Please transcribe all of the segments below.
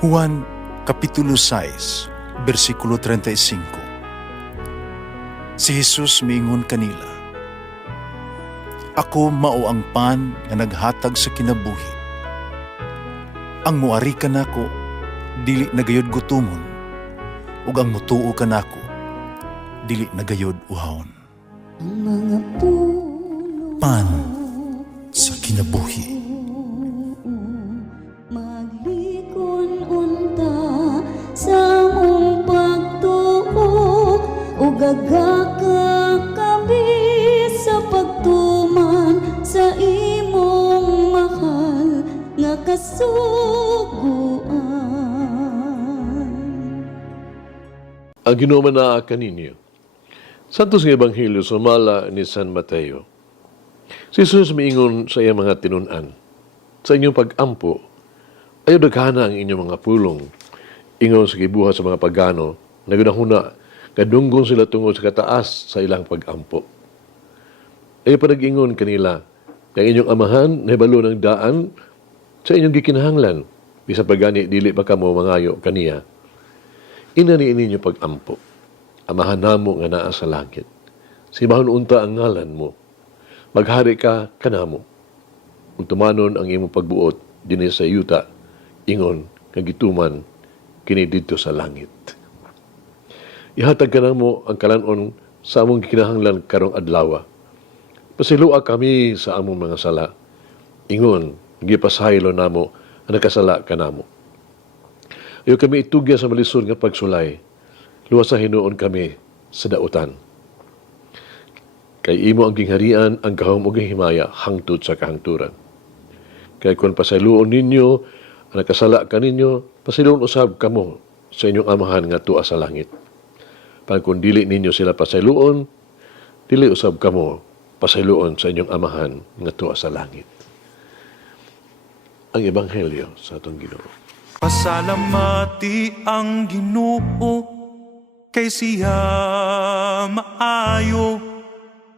Juan Kapitulo 6, versikulo 35. Si Jesus miingon kanila, Ako mao ang pan nga naghatag sa kinabuhi. Ang muari kanako dili nagayod gutumon, ug ang mutuo kanako dili nagayod uhawon. Ang mga puno Pan sa kinabuhi. maglikon unta sa mong pagtuo ug gagaka kami sa pagtuman sa imong mahal nga kasuguan. Ang ginuman na kaninyo. Santos nga Ebanghelyo sumala ni San Mateo. Si Jesus miingon sa iyang mga tinunan, sa inyong pag-ampo, ayaw daghana ang inyong mga pulong. Ingon sa gibuhat sa mga pagano, nagunahuna, kadunggon sila tungod sa kataas sa ilang pag-ampo. Ayaw pa nag-ingon kanila, ang inyong amahan na hibalo ng daan sa inyong gikinahanglan, bisa pagani dili pa kamo mangayo kaniya. Inani ninyo pag-ampo. Amahan namo nga naa sa langit. Simahon unta ang ngalan mo. Maghari ka kanamo. Ug tumanon ang imong pagbuot dinhi sa yuta, ingon nga gituman kini didto sa langit. Ihatag kanamo ang kalanon sa among gikinahanglan karong adlaw. Pasilua kami sa among mga sala. Ingon gipasaylo namo ang nakasala kanamo. Ayaw kami itugya sa malisod nga pagsulay. Luwas sa hinuon kami sa dautan. Kay imo ang gingharian, ang gahom ug himaya hangtod sa kahangturan. Kay kung pasayloon ninyo, ang nakasala kaninyo, pasayloon usab kamo sa inyong amahan nga tuwa sa langit. Pag kung dili ninyo sila pasayloon, dili usab kamo pasayloon sa inyong amahan nga tuwa sa langit. Ang Ebanghelyo sa atong Ginoo. Pasalamati ang Ginoo kay siya maayo,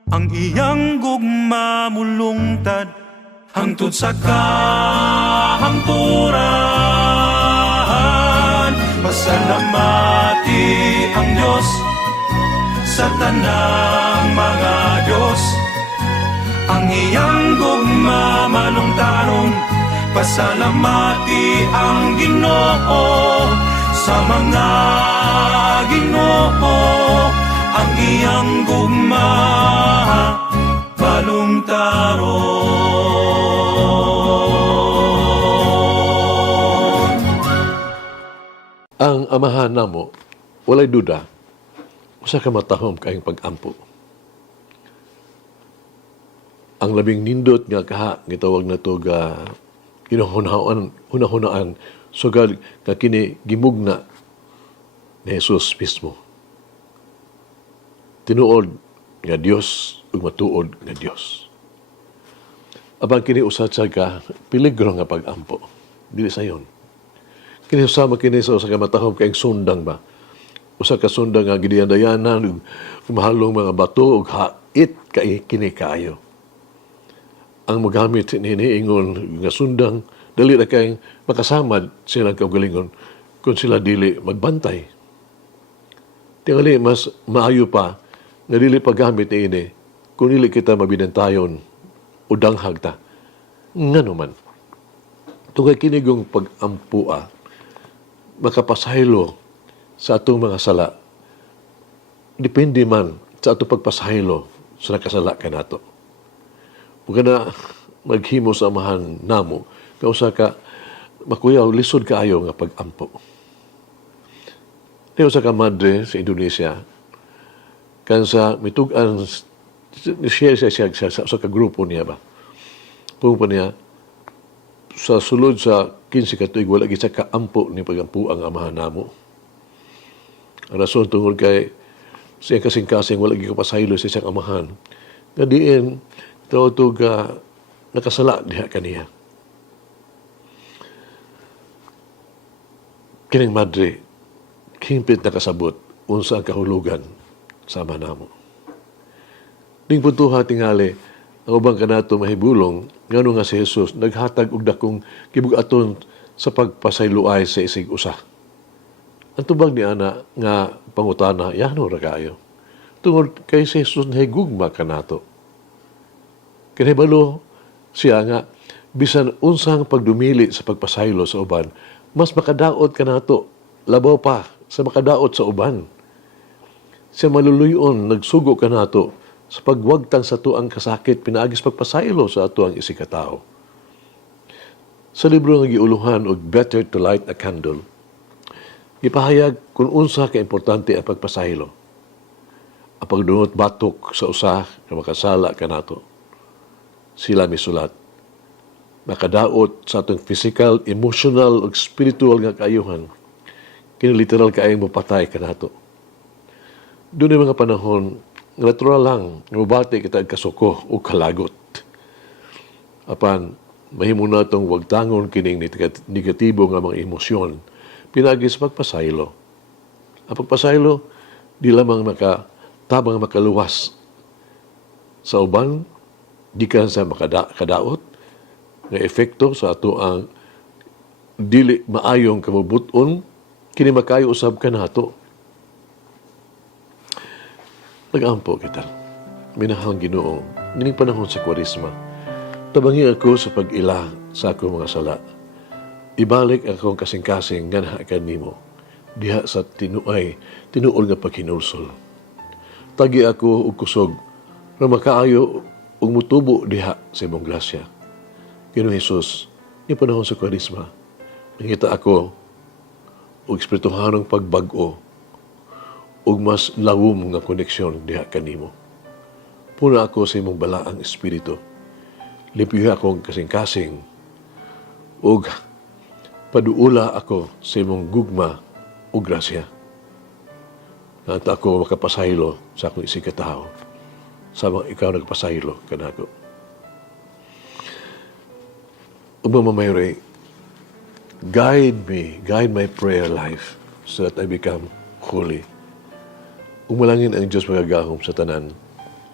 ang iyang gugma mulungtad hangtod sa kahangturan. Pasalamati ang Diyos sa tanang mga Diyos, ang iyang gugma malungtaron. Pasalamati ang Ginoo sa mga Ginoo, ang iyang gugma balungtaron. Ang amahan namo, walay duda, usa ka matahom kaayong pag-ampo. Ang labing nindot nga kaha, gitawag na to ga hunahunaan, sugad nga kini gimugna ni Jesus mismo. Tinuod nga Dios ug matuod nga Dios. Abang kini usad sa ka peligro nga pag-ampo. Dili sayon. Kini usama kini sa usa ka matahom kaayong sundang ba. Usa ka sundang nga gidayan-dayanan ug mahalong mga bato ug hait kay kini kaayo. Ang magamit nini ingon nga sundang dali na kay makasamad silang kaugalingon kung sila dili magbantay. Tingali mas maayo pa na dili paggamit ini kung dili kita mabinantayon o danghag ta. Ngano man. Tungay kinigong pag-ampua makapasaylo sa atong mga sala. Depende man sa atong pagpasaylo sa nakasala ka nato. Huwag na maghimo sa amahan namo, kausa ka makuyaw, lisod kaayo nga pag-ampo. Diyo sa kamadre sa Indonesia, kan sa mitugan, siya sa kagrupo niya ba? Pumpa niya, sa sulod sa 15 katuig, wala gisa kaampo ni pag-ampo ang amahan namo. Ang rason tungkol kay siya kasing-kasing, wala gisa pasaylo sa isang amahan. Nga diin, tawag nakasala diha kaniya. Kining madre, himpit nakasabot unsa ang kahulugan sama namo. Ning puntuha tingali, ang ubang kanato mahibulong ngano nga si Jesus naghatag og dakong kibugaton sa pagpasayloay sa isig usa. Ang tubag ni ana nga pangutana, yano ra kayo. Tungod kay si Jesus na higugma kanato. Kinahibalo siya nga, bisan unsang pagdumili sa pagpasaylo sa uban, mas makadaot kanato, labaw pa sa makadaot sa uban. Siya maluluyon, nagsugo kanato sa pagwagtang sa tuang kasakit, pinaagis pagpasaylo sa tuang isikatao. Sa libro nga giuluhan og Better to Light a Candle, gipahayag kung unsa ka importante ang pagpasaylo. Ang pagdunot batok sa usa nga makasala kanato. Sila misulat, makadaot sa atong physical, emotional ug spiritual nga kaayuhan, kini literal kaayong mapatay kanato. Doon ay mga panahon, natural lang, mabati kita kasuko o kalagot. Apan, mahimo na itong wagtangon kining negatibo nga mga emosyon, pinagi sa pagpasaylo. Ang pagpasaylo, di lamang tabang makaluwas sa uban, di ka sa makadaot, nga efekto sa ato ang dili maayong kamubuton, kini makayo usab ka nato. Nag-ampo kita. Minahang Ginoo, nining panahon sa Kwaresma. Tabangi ako sa pag-ila sa akong mga sala. Ibalik akong kasing-kasing nga nahakan nimo. Diha sa tinuol nga paghinulsol. Tagi ako og kusog na makaayo og mutubo diha sa imong grasya. Ginoong Hesus, ni panahon sa Kwaresma, nangita ako og espirituhanong pagbag-o ug mas lawom nga koneksyon diha kanimo. Puna ako sa imong balaang espiritu. Limpyo akong kasing-kasing ug paduula ako sa imong gugma ug grasya. Nanta ako makapasaylo sa akong isikatao sama ikaw nagpasaylo kanako. Ug mamamayre, guide my prayer life so that I become holy. Umalangin ang Diyos magagahom sa tanan,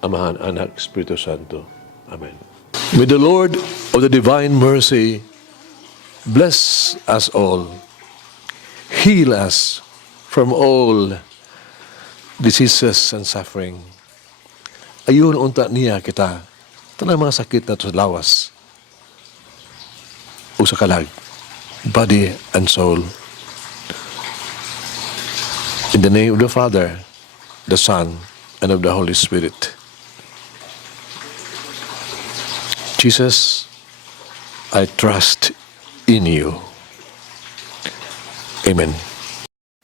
Amahan, Anak, Espiritu Santo. Amen. May the Lord of the divine mercy bless us all, heal us from all diseases and suffering. Ayun unta niya kita, tanang mga sakit na sa lawas o sa kalag, body and soul. In the name of the Father, the Son, and of the Holy Spirit. Jesus, I trust in you. Amen.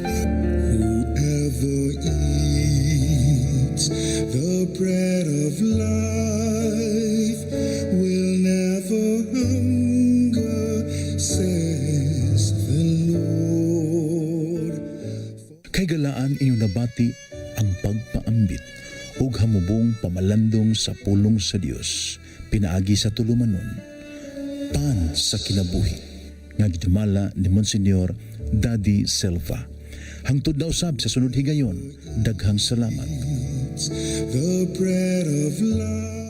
Whoever eats the bread of life will never hunger, says the Lord. Kay galaan inyong nabati ang pagpaambit ug hamubong pamalandong sa pulong sa Dios pinaagi sa tulumanon pan sa kinabuhi nga gidumala ni Monsignor Daddy Silva. Hangtod na usab sa sunod higayon, daghang salamat. The bread of life.